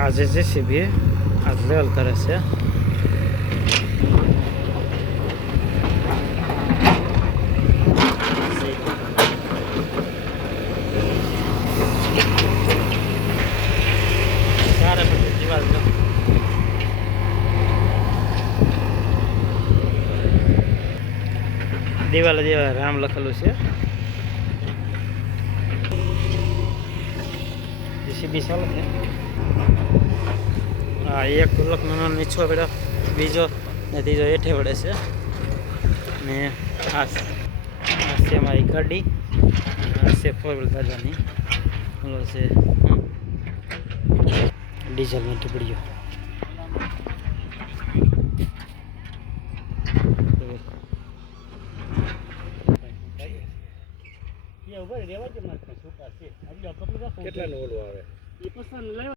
આજે જેસીબી આજ લેવલ કરે છે. દિવાલે જેવા રામ લખેલું છે. જેસીબી ચાલે છે. હા, એક બ્લોકનો નીચો પડ્યો, બીજો ને ત્રીજો હેઠે પડે છે. ને આ છે મારી ગાડી, આ છે 4 વ્હીલ દાદાની, ઓલો છે ડીઝલ નો ટુકડીઓ. કેટલા નું ઓલું આવે?